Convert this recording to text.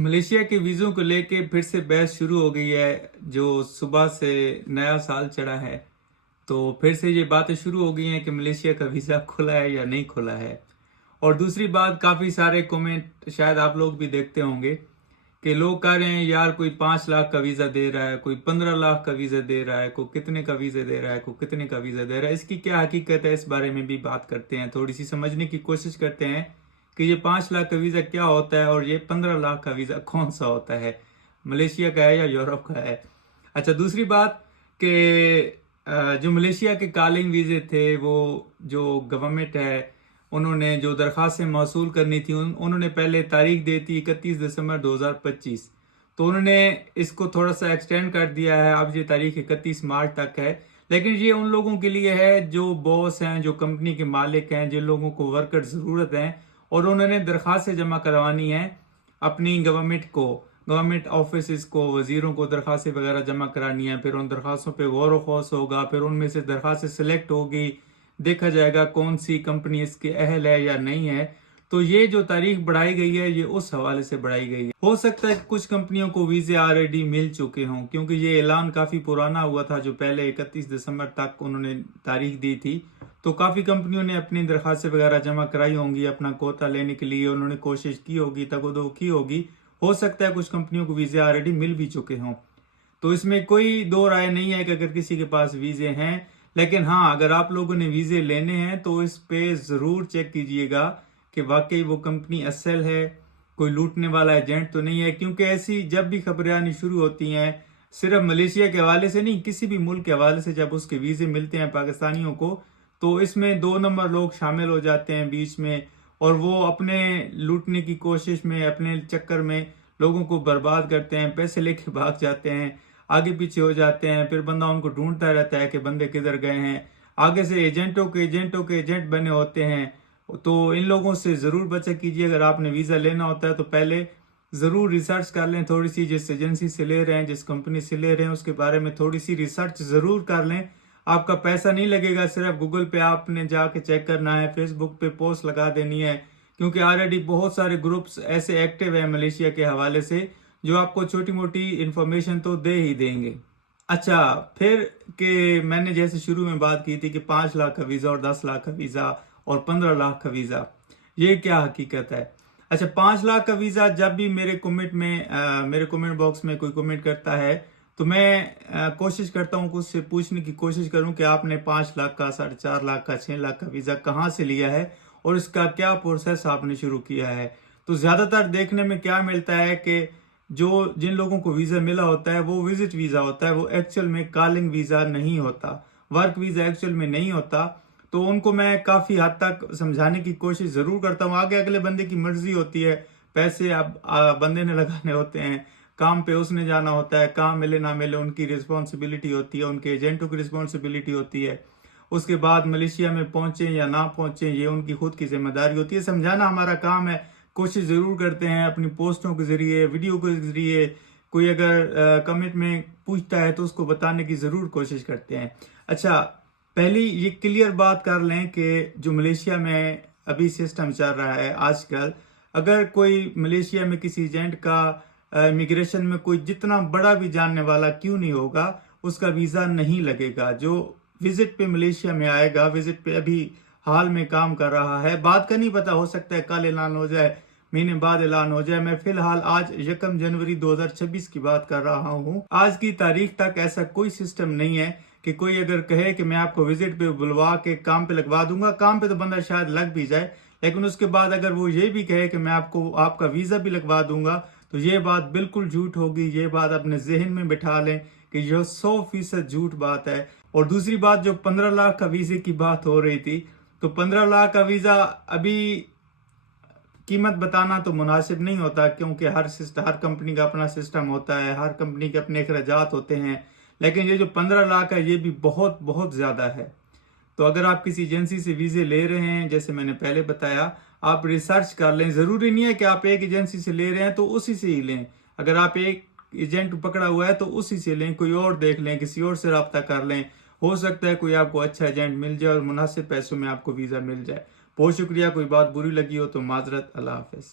Malaysia के वीज़ों को लेके फिर से बहस शुरू हो गई है। जो सुबह से नया साल चढ़ा है तो फिर से ये बातें शुरू हो गई हैं कि मलेशिया का वीज़ा खुला है या नहीं खुला है। और दूसरी बात, काफ़ी सारे कमेंट शायद आप लोग भी देखते होंगे कि लोग कह रहे हैं यार कोई 5 लाख का वीज़ा दे रहा है, कोई 15 लाख का वीज़ा दे रहा है, कोई कितने का वीज़ा दे रहा है, कोई कितने का वीज़ा दे रहा है। इसकी क्या हकीकत है, इस बारे में भी बात करते हैं, थोड़ी सी समझने की कोशिश करते हैं कि ये 5 लाख का वीज़ा क्या होता है और ये 15 लाख का वीज़ा कौन सा होता है, मलेशिया का है या यूरोप का है। अच्छा, दूसरी बात कि जो मलेशिया के कॉलिंग वीज़े थे, वो जो गवर्नमेंट है उन्होंने जो दरख्वास्तें मौसूल करनी थी उन्होंने पहले तारीख दी थी 31 दिसंबर 2025। तो उन्होंने इसको थोड़ा सा एक्सटेंड कर दिया है, अब ये तारीख 31 मार्च तक है। लेकिन ये उन लोगों के लिए है जो बॉस हैं, जो कंपनी के मालिक हैं, जिन लोगों को वर्कर ज़रूरत है और उन्होंने दरख्वास्तें जमा करवानी है अपनी गवर्नमेंट ऑफिस को, वजीरों को दरख्वास्तें वगैरह जमा करानी है। फिर उन दरख्वास्तों पे गौर व खौस होगा, फिर उनमें से दरख्वास्तें सिलेक्ट होगी, देखा जाएगा कौन सी कंपनी इसके अहल है या नहीं है। तो ये जो तारीख बढ़ाई गई है ये उस हवाले से बढ़ाई गई है। हो सकता है कि कुछ कंपनियों को वीज़े ऑलरेडी मिल चुके हों, क्योंकि ये ऐलान काफ़ी पुराना हुआ था जो पहले 31 दिसंबर तक उन्होंने तारीख दी थी। तो काफ़ी कंपनियों ने अपनी दरख्वास्तें वगैरह जमा कराई होंगी, अपना कोटा लेने के लिए उन्होंने कोशिश की होगी, तगोदो की होगी। हो सकता है कुछ कंपनियों को वीज़े ऑलरेडी मिल भी चुके हों। तो इसमें कोई दो राय नहीं है कि अगर किसी के पास वीज़े हैं। लेकिन हाँ, अगर आप लोगों ने वीज़े लेने हैं तो इस पे ज़रूर चेक कीजिएगा कि वाकई वो कंपनी असल है, कोई लूटने वाला एजेंट तो नहीं है। क्योंकि ऐसी जब भी खबरें आनी शुरू होती हैं, सिर्फ मलेशिया के हवाले से नहीं, किसी भी मुल्क के हवाले से जब उसके वीज़े मिलते हैं पाकिस्तानियों को, तो इसमें 2 नंबर लोग शामिल हो जाते हैं बीच में, और वो अपने लूटने की कोशिश में, अपने चक्कर में लोगों को बर्बाद करते हैं, पैसे लेके भाग जाते हैं, आगे पीछे हो जाते हैं। फिर बंदा उनको ढूंढता रहता है कि बंदे किधर गए हैं। आगे से एजेंटों के एजेंट बने होते हैं। तो इन लोगों से ज़रूर बचा कीजिए। अगर आपने वीज़ा लेना होता है तो पहले ज़रूर रिसर्च कर लें थोड़ी सी, जिस एजेंसी से ले रहे हैं, जिस कंपनी से ले रहे हैं, उसके बारे में थोड़ी सी रिसर्च ज़रूर कर लें। आपका पैसा नहीं लगेगा, सिर्फ गूगल पे आपने जाके चेक करना है, फेसबुक पे पोस्ट लगा देनी है। क्योंकि ऑलरेडी बहुत सारे ग्रुप्स ऐसे एक्टिव हैं मलेशिया के हवाले से जो आपको छोटी मोटी इन्फॉर्मेशन तो दे ही देंगे। अच्छा, फिर कि मैंने जैसे शुरू में बात की थी कि 5 लाख का वीज़ा और 10 लाख का वीज़ा और 15 लाख का वीज़ा, ये क्या हकीकत है। अच्छा, 5 लाख का वीज़ा जब भी मेरे कमेंट बॉक्स में कोई कमेंट करता है तो मैं कोशिश करता हूँ कि उससे पूछने की कोशिश करूँ कि आपने 5 लाख का, 4.5 लाख का, 6 लाख का वीज़ा कहाँ से लिया है और इसका क्या प्रोसेस आपने शुरू किया है। तो ज़्यादातर देखने में क्या मिलता है कि जिन लोगों को वीज़ा मिला होता है वो विजिट वीज़ा होता है, वो एक्चुअल में कॉलिंग वीज़ा नहीं होता, वर्क वीज़ा एक्चुअल में नहीं होता। तो उनको मैं काफ़ी हद तक समझाने की कोशिश ज़रूर करता हूँ। आगे अगले बंदे की मर्जी होती है, पैसे अब बंदे ने लगाने होते हैं, काम पे उसने जाना होता है, काम मिले ना मिले उनकी रिस्पॉन्सिबिलिटी होती है, उनके एजेंटों की रिस्पॉन्सिबिलिटी होती है। उसके बाद मलेशिया में पहुंचे या ना पहुंचे ये उनकी खुद की जिम्मेदारी होती है। समझाना हमारा काम है, कोशिश ज़रूर करते हैं अपनी पोस्टों के ज़रिए, वीडियो के ज़रिए। कोई अगर कमेंट में पूछता है तो उसको बताने की ज़रूर कोशिश करते हैं। अच्छा, पहली ये क्लियर बात कर लें कि जो मलेशिया में अभी सिस्टम चल रहा है आजकल, अगर कोई मलेशिया में किसी एजेंट का इमिग्रेशन में कोई जितना बड़ा भी जानने वाला क्यों नहीं होगा, उसका वीज़ा नहीं लगेगा। जो विजिट पे मलेशिया में आएगा, विजिट पे अभी हाल में काम कर रहा है, बात का नहीं पता, हो सकता है कल ऐलान हो जाए, महीने बाद ऐलान हो जाए। मैं फिलहाल आज 1 जनवरी 2026 की बात कर रहा हूँ। आज की तारीख तक ऐसा कोई सिस्टम नहीं है कि कोई अगर कहे कि मैं आपको विजिट पे बुलवा के काम पे लगवा दूंगा। काम पे तो बंदा शायद लग भी जाए, लेकिन उसके बाद अगर वो ये भी कहे कि मैं आपको आपका वीज़ा भी लगवा दूंगा, तो ये बात बिल्कुल झूठ होगी। ये बात अपने जहन में बिठा लें कि यह 100% झूठ बात है। और दूसरी बात, जो 15 लाख का वीज़े की बात हो रही थी, तो 15 लाख का वीज़ा अभी कीमत बताना तो मुनासिब नहीं होता, क्योंकि हर कंपनी का अपना सिस्टम होता है, हर कंपनी के अपने अखराजात होते हैं। लेकिन ये जो 15 लाख है ये भी बहुत बहुत ज़्यादा है। तो अगर आप किसी एजेंसी से वीज़े ले रहे हैं, जैसे मैंने पहले बताया, आप रिसर्च कर लें। ज़रूरी नहीं है कि आप एक एजेंसी से ले रहे हैं तो उसी से ही लें। अगर आप एक एजेंट पकड़ा हुआ है तो उसी से लें, कोई और देख लें, किसी और से रब्ता कर लें। हो सकता है कोई आपको अच्छा एजेंट मिल जाए और मुनासिब पैसों में आपको वीज़ा मिल जाए। बहुत शुक्रिया। कोई बात बुरी लगी हो तो माजरत। अल्लाह हाफिज़।